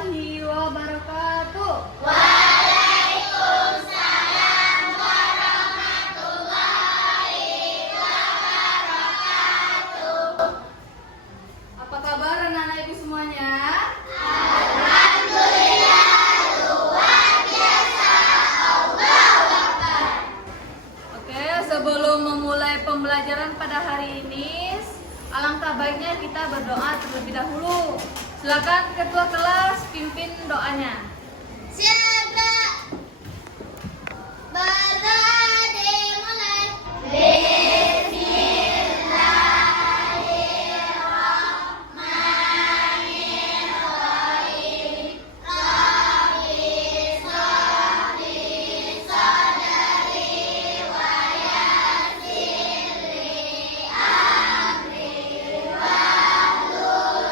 warahmatullahi wabarakatuh. Waalaikumsalam warahmatullahi wabarakatuh. Apa kabar anak-anak ibu semuanya? Alhamdulillah, luar biasa. Allahu Akbar. Oke, sebelum memulai pembelajaran pada hari ini, alangkah baiknya kita berdoa terlebih dahulu. Silakan ketua kelas pimpin doanya. Siap, Kak. Berdoa dimulai. Bismillahirrahmanirrahim. Rabbi sholli sadri wa yassir li amri wahlul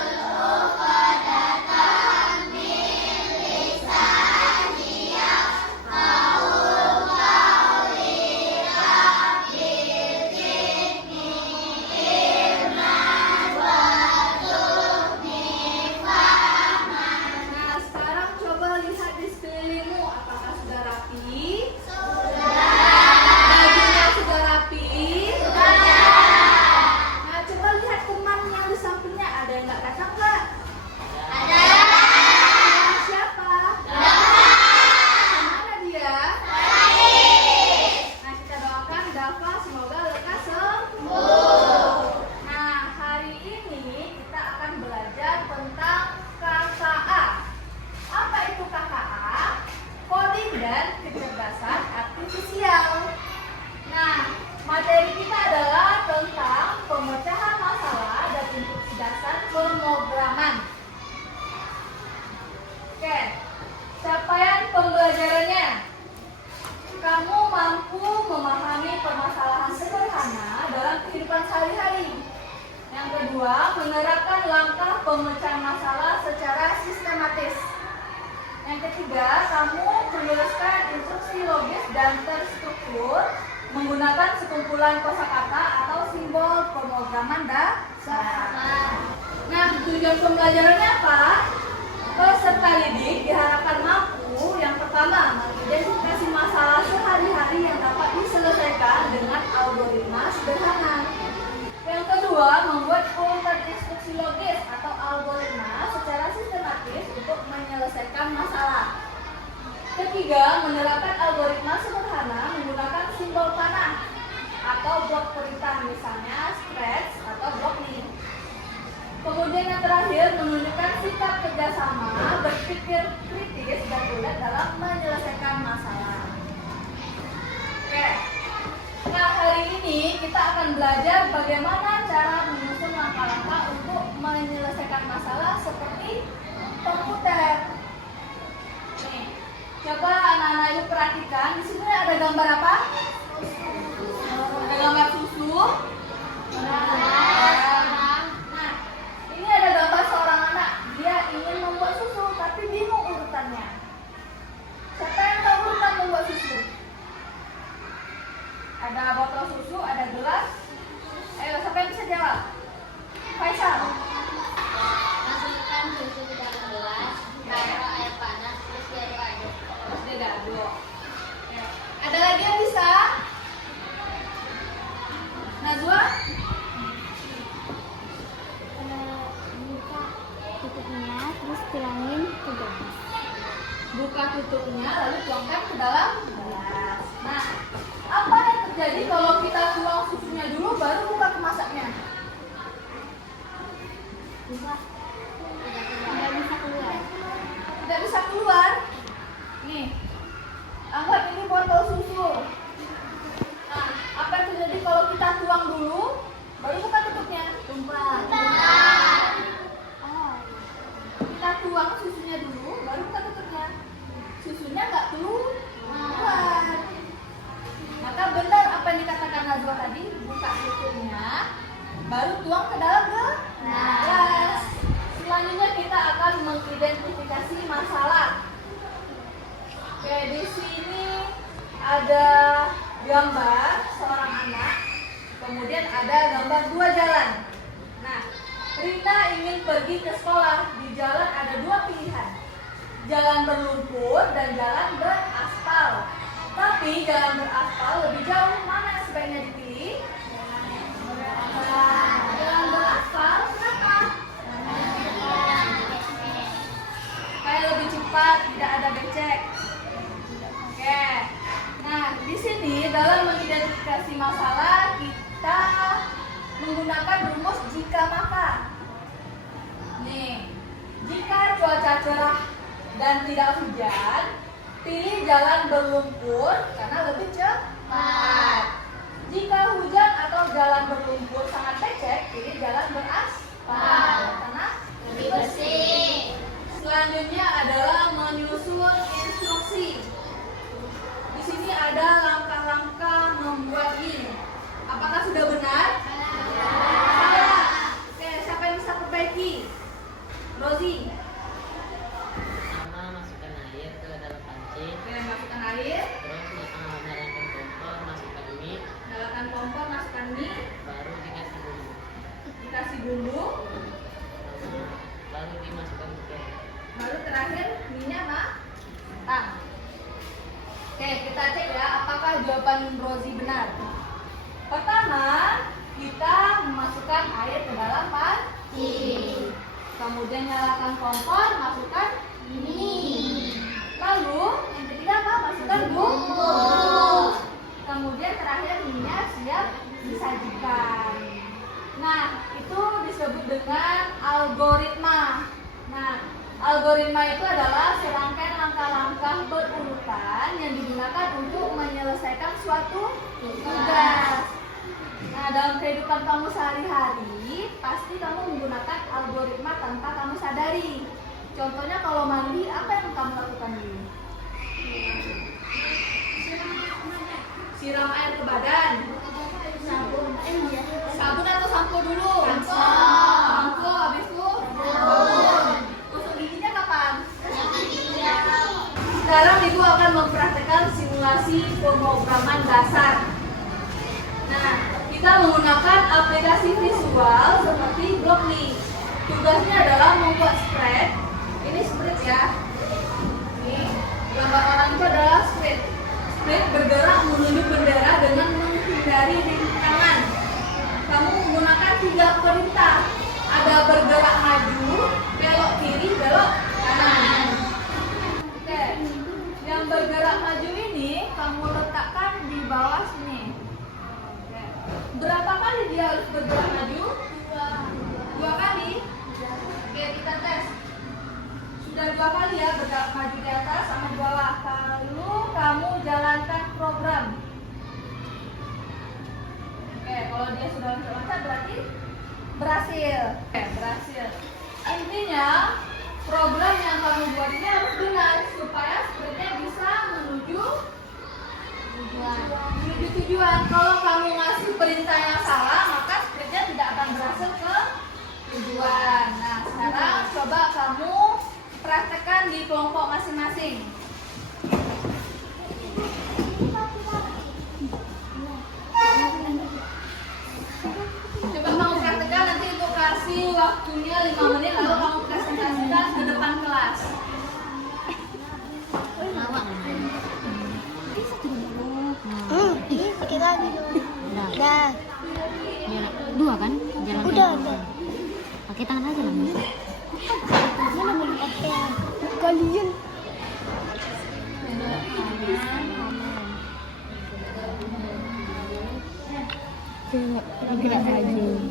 'uqdatam min lisani yafqahu qawli. Rabbi zidni ilman warzuqni fahman. Nah, sekarang coba lihat di sekelilingmu, apakah sudah rapi? Bajunya sudah rapi? Nah, coba lihat teman yang di sampingnya, ada yang nggak datang nggak? Ada. Siapa? Mana dia? Nah, kita doakan Dafa semoga lekas sembuh. Nah, hari ini kita akan belajar tentang KKA. Apa itu KKA? Coding dan kecerdasan artifisial. Nah, materi kita adalah tentang pemecahan masalah dan instruksi dasar pemrograman. Oke, capaian pembelajarannya. Kamu mampu memahami permasalahan sederhana dalam kehidupan sehari-hari. Yang kedua, menerapkan langkah pemecahan masalah secara sistematis. Yang ketiga, kamu menuliskan instruksi logis dan terstruktur menggunakan sekumpulan kosakata atau simbol pemrograman dasar. Nah, tujuan pembelajarannya apa? Peserta didik diharapkan mampu yang pertama mengidentifikasi masalah sehari-hari yang dapat diselesaikan dengan algoritma sederhana. Yang kedua, membuat urutan instruksi logis atau algoritma secara sistematis untuk menyelesaikan masalah. Ketiga, menerapkan algoritma sederhana menggunakan simbol panah atau blok perintah, misalnya scratch atau block list. Kemudian yang terakhir, menunjukkan sikap kerjasama, berpikir kritis dan ulet dalam menyelesaikan masalah. Oke. Nah, hari ini kita akan belajar bagaimana cara menyusun langkah-langkah untuk menyelesaikan masalah seperti komputer. Nih, coba anak-anak ibu perhatikan, di sini ada gambar apa? Ada gambar susu. Nah, ini ada gambar seorang anak. Dia ingin membuat susu, tapi bingung urutannya. Siapa yang tahu urutan membuat susu? Ada botol susu, ada gelas. Ayo, siapa yang bisa jawab? Faisal. Masukkan susu ke dalam gelas, taruh air panas, terus diaduk-aduk. Terus dia aduk. Ya. Ada lagi yang bisa? Najwa? Buka tutupnya terus tuangin ke gelas. Buka tutupnya lalu tuangkan ke dalam gelas. Nah, apa yang terjadi kalau kita tuang susunya dulu baru buka kemasaknya? Buka nggak bisa keluar. Tidak bisa keluar. Nih, anggap ini botol susu. Nah, apa yang terjadi kalau kita tuang dulu baru buka tutupnya? Tumpah. Kita tuang susunya dulu baru buka tutupnya. Susunya nggak keluar. Maka benar apa yang dikatakan Najwa tadi, buka tutupnya baru tuang ke dalam gelas. Selanjutnya kita akan mengidentifikasi masalah. Oke, di sini ada gambar seorang anak, kemudian ada gambar dua jalan. Nah, Rina ingin pergi ke sekolah. Di jalan ada dua pilihan. jalan berlumpur, dan jalan beraspal. Tapi jalan beraspal lebih jauh, mana yang sebaiknya dipilih? Jalan beraspal, kenapa? Supaya lebih cepat, tidak ada becek. Oke. Nah, di sini dalam mengidentifikasi masalah kita menggunakan rumus jika maka. Nih, jika cuaca cerah dan tidak hujan, pilih jalan berlumpur karena lebih cepat. Jika hujan atau jalan berlumpur sangat becek, pilih jalan beraspal karena Lebih bersih. selanjutnya adalah menyusun instruksi. Di sini ada langkah-langkah membuat ini. Apakah sudah benar? Salah. Oke, siapa yang bisa perbaiki? Rozi. Pertama, masukkan air ke dalam panci. Oke, masukkan air. Terus nyalakan kompor, masukkan mie. Nyalakan kompor, masukkan mie. Baru dikasih bumbu. Dikasih bumbu. Lalu dimasukkan ke kuah. Baru terakhir mie-nya matang. Oke, kita cek ya apakah jawaban Rozi benar. Pertama, kita memasukkan air ke dalam panci. Kemudian nyalakan kompor, masukkan mie. Lalu yang ketiga apa? Masukkan bumbu. Kemudian terakhir mie-nya siap disajikan. Nah, itu disebut dengan algoritma. Nah, algoritma itu adalah serangkaian langkah-langkah berurutan yang digunakan untuk menyelesaikan suatu tugas. Nah, dalam kehidupan kamu sehari-hari, pasti kamu menggunakan algoritma tanpa kamu sadari. Contohnya kalau mandi, apa yang kamu lakukan dulu? Siram air ke badan. Sabun atau sampo dulu? Sampo, habis itu masuk giginya kapan? Sekarang Ibu akan mempraktekkan simulasi pemrograman dasar. Nah, kita menggunakan aplikasi visual seperti Blockly. Tugasnya adalah membuat spread. Ini spread ya. Ini gambar orang itu adalah spread. Spread bergerak menuju bendera dengan menghindari rintangan. Kamu menggunakan 3 perintah. Ada bergerak maju, belok kiri, belok kanan. Oke. Yang bergerak maju ini kamu letakkan di bawah sini. Oke. Berapa kali dia harus bergerak maju? 2 kali. Oke, kita tes. Sudah 2 kali ya bergerak maju di atas sama di bawah. Lalu kamu jalankan program. Oke, kalau dia sudah loncat berarti berhasil. Oke, berhasil. Intinya program yang kamu buat ini harus benar supaya spreadnya bisa menuju tujuan. Kalau kamu ngasih perintah yang salah, maka spreadnya tidak akan berhasil ke tujuan. Nah, sekarang coba kamu praktekkan di kelompok masing-masing. Coba kamu praktekkan, nanti untuk kasih waktunya 5 menit lalu kamu presentasikan ke depan kelas. Pakai lagi dong. Udah. Dua kan? Jalan Udah. pakai tangan aja lah. Mana mau pakai? Kalian. Tidak lagi.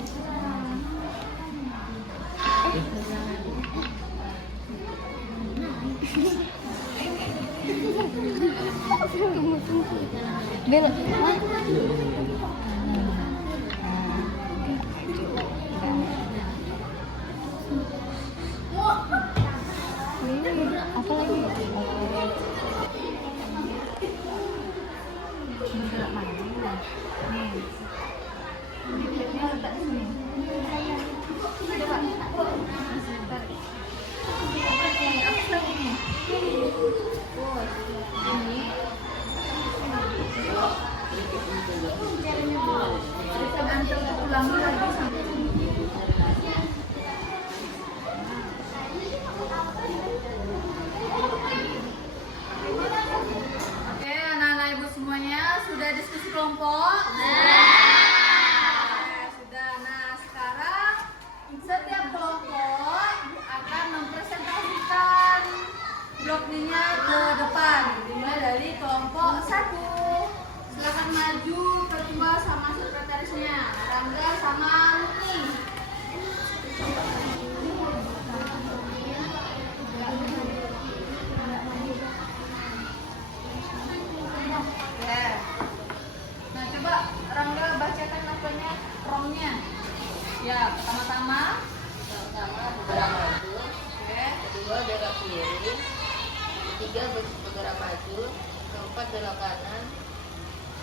Belok. Apa lagi? Ini letak di sini. Coba. Tarik. Apa lagi nih? Ini. Kita antar ulang lagi sampai. Ya, pertama-tama. Pertama bergerak maju, Oke. kedua belok kiri, ketiga bergerak maju, keempat belok kanan,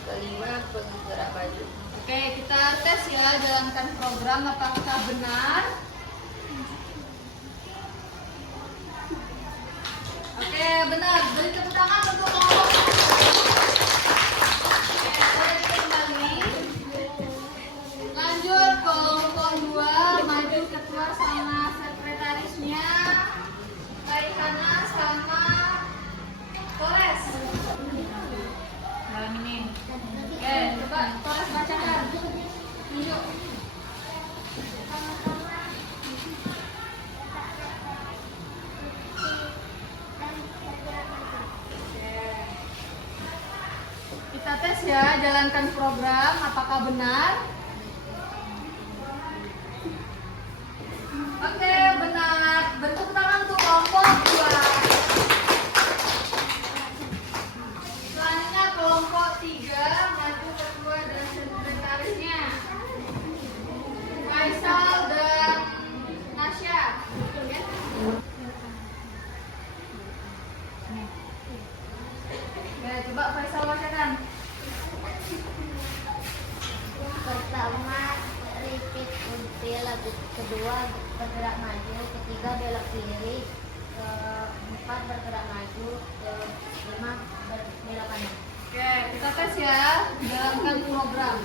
kelima bergerak maju. Oke, kita tes ya, jalankan program apakah benar. Oke, benar. Beri tepuk tangan untuk kelompok. Oke, boleh kembali. Lanjut kelompok 2, maju ketua sama sekretarisnya. Baik Hana sama Torres. Dalam ini. Oke, coba Torres bacakan. Tunjuk. Kita tes ya, jalankan program apakah benar. Oke, benar. Bentuk tangan untuk kelompok 2. Selanjutnya kelompok 3, maju ketua dan sekretarisnya. Faisal dan Nasya. Ya. Oke, coba Faisal bacakan. Pertama repeat until, kedua bergerak maju, ketiga belok kiri, keempat bergerak maju, kelima belok kanan. Oke, kita tes ya, jalankan program.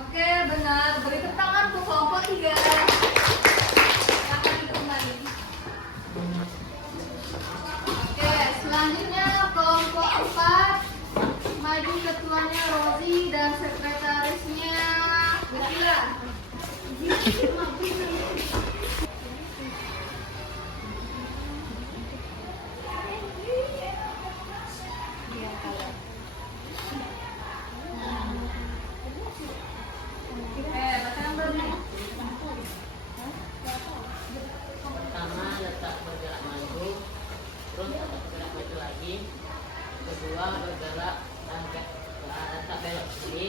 Oke, benar. Beri tepuk tangan untuk kelompok 3. Silakan duduk kembali. Oke, selanjutnya kelompok 4, maju ketuanya Rozi dan sekretarisnya Bukila. Bacakan dulu. Pertama letak bergerak maju, terus bergerak maju lagi. Kedua bergerak letak belok kiri,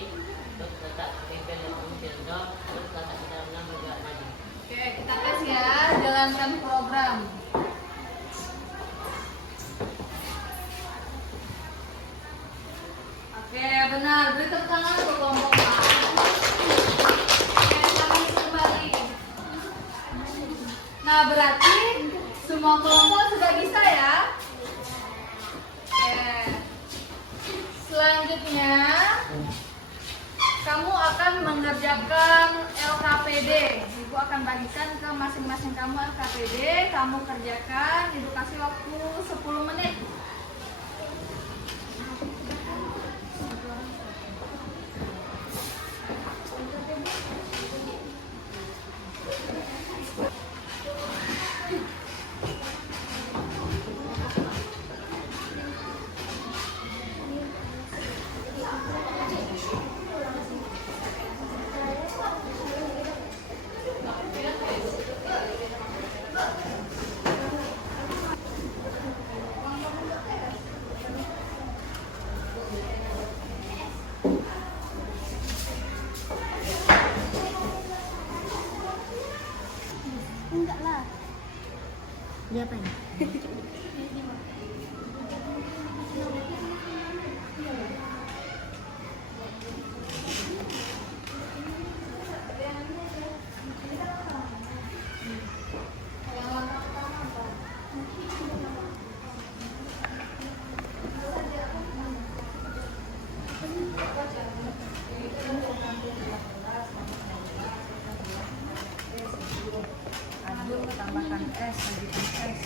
terus letak belok filter, terus letak di dalamnya bergerak maju. Oke, kita tes ya, jalankan program. Oke, benar. Beri tepuk tangan untuk kelompok 4. Oke, silakan duduk kembali. Nah, berarti semua kelompok sudah bisa ya. Oke. Selanjutnya, kamu akan mengerjakan LKPD. Ibu akan bagikan ke masing-masing kamu LKPD. Kamu kerjakan, Ibu kasih waktu 10 menit. Enggak lah. Dia apa ini? Aduk tambahkan es, bagikan es.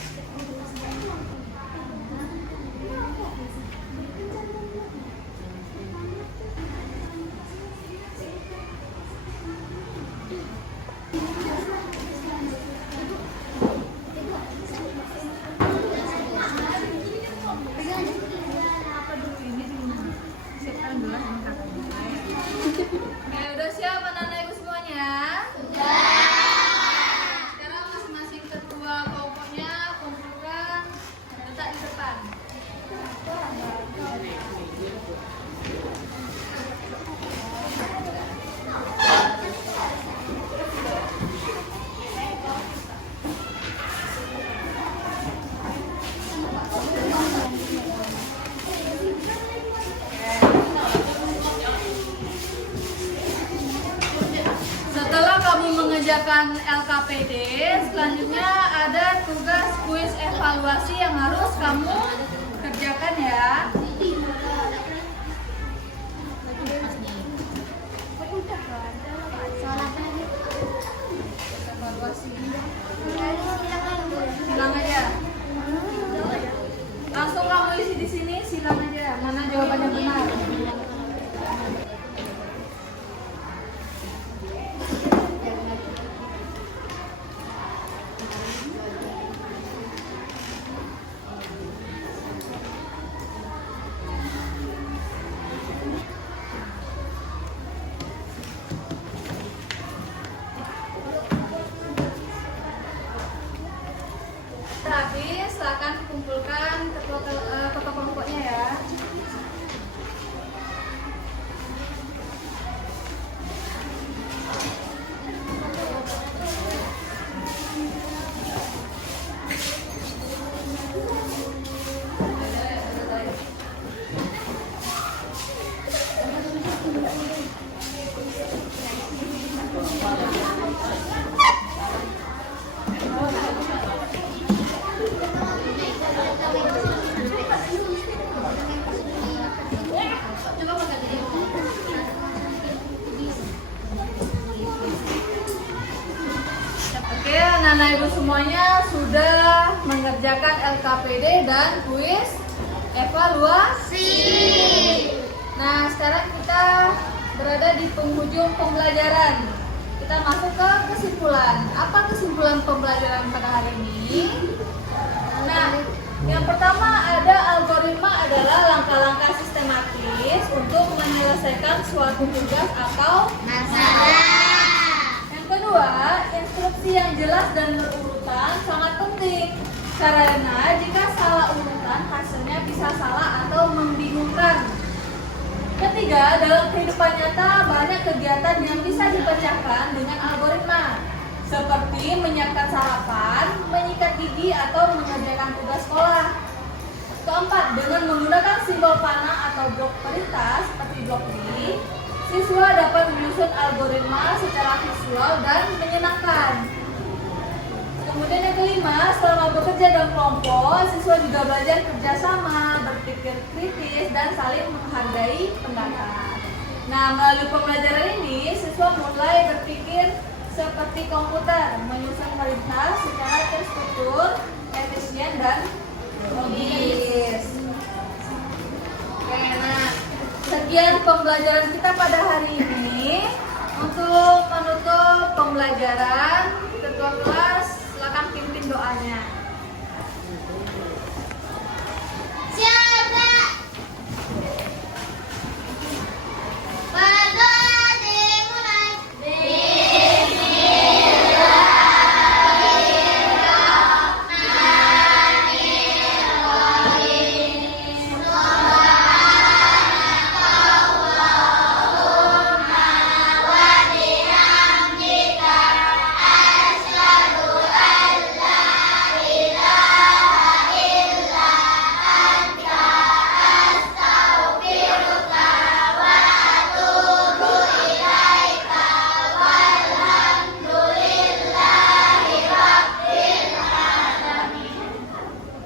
Setelah kamu mengerjakan LKPD, selanjutnya ada tugas kuis evaluasi yang harus kamu kerjakan ya. Evaluasi. Silang aja. Langsung kamu isi di sini, silang aja. Mana jawabannya benar? Habis, silakan kumpulkan ketua kelompoknya ya. Oke, anak-anak ibu semuanya sudah mengerjakan LKPD dan kuis evaluasi. Nah, sekarang kita berada di penghujung pembelajaran. Kita masuk ke kesimpulan. Apa kesimpulan pembelajaran pada hari ini? Nah, yang pertama ada algoritma adalah langkah-langkah sistematis untuk menyelesaikan suatu tugas atau Masalah. yang kedua, instruksi yang jelas dan berurutan sangat penting karena jika salah urutan hasilnya bisa salah atau membingungkan. Ketiga, dalam kehidupan nyata banyak kegiatan yang bisa dipecahkan dengan algoritma seperti menyiapkan sarapan, menyikat gigi, atau mengerjakan tugas sekolah. Keempat, dengan menggunakan simbol panah atau blok perintah seperti blok B, siswa dapat menyusun algoritma secara visual dan menyenangkan. Kemudian yang kelima, selama bekerja dalam kelompok, siswa juga belajar kerjasama, berpikir kritis, dan saling menghargai pendapat. Nah, melalui pembelajaran ini, siswa mulai berpikir seperti komputer, menyusun perintah secara terstruktur, efisien, dan logis. Oke, nah, sekian pembelajaran kita pada hari ini. Untuk menutup pembelajaran, ketua kelas silakan pimpin doanya.